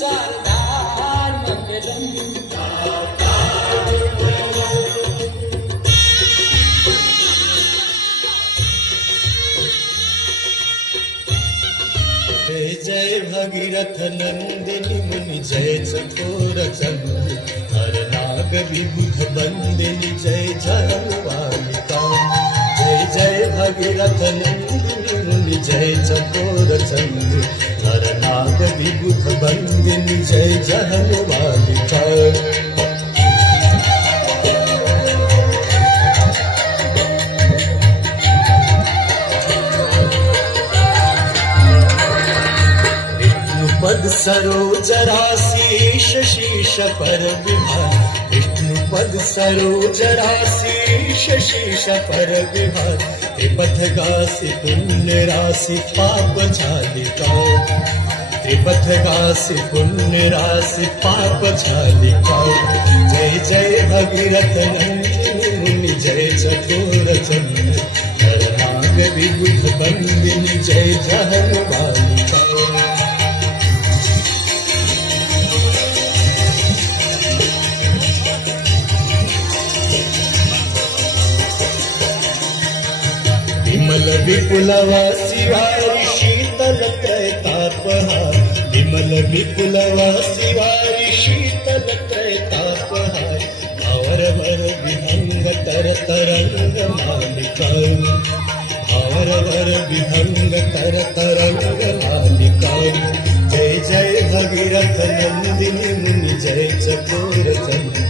शानदार मंगलम। जय जय भगीरथ नंदिनी मुनि जय चकोर चंद्र हर नाग विबुध बंदिनी जय जलवालिका। जय जय भगीरथ नंदिनी मुनि जय चकोर चंद्र हर नाग विबुध बंदिनी जय जलवालिका। पद सरोज राशि शीश पर विहार। विष्णु पद सरोज राशि शीश पर विहार। त्रिपथ गासी पुण्य राशि पाप झालिका। त्रिपथ गासी पुण्य राशि पाप झालिका। जय जय भगीरथ नंदिनी मुनि जय चकोर चंद्र हर नाग विबुध बंदिनी जय जहलवालिका। विमल विपुलवासी वारी शीतल त्रैतापहार। विमल विपुलवासी वारी शीतल त्रैतापहार। भावर वर विहंग तर तरंग मालिका। भावर वर विहंग तर तरंग मालिका। जय जय भगीरथ नंदिनी मुनि जय चकोर चंद्र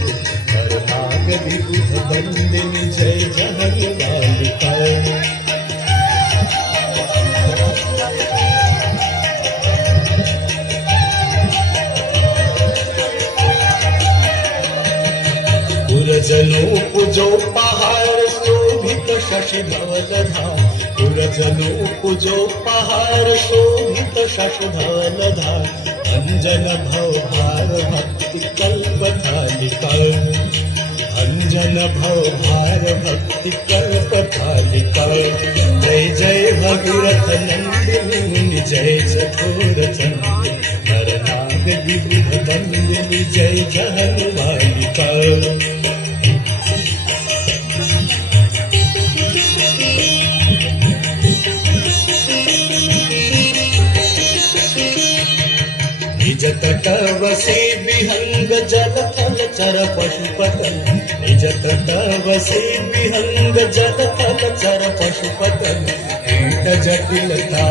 हर नाग विबुध बंदिनी जय जहलवालिका। पुरजनो पूजो पहाड़ शोभित शशि धवलधार। पुरजनो पूजो पहाड़ शोभित शशि धवलधार। अंजन भव भार भक्ति कल्प थालिका। अंजन भव भार भक्ति कल्प थालिका। जय जय भगीरथ नंदिनी मुनि जय चकोर चंद्र हर नाग विबुध बंदिनी जय जहलवालिका। निज तट वसे विहंग जल थल चर पशुपतन। निज तट वसे विहंग जल थल चर पशुपतन। कीट जटिलता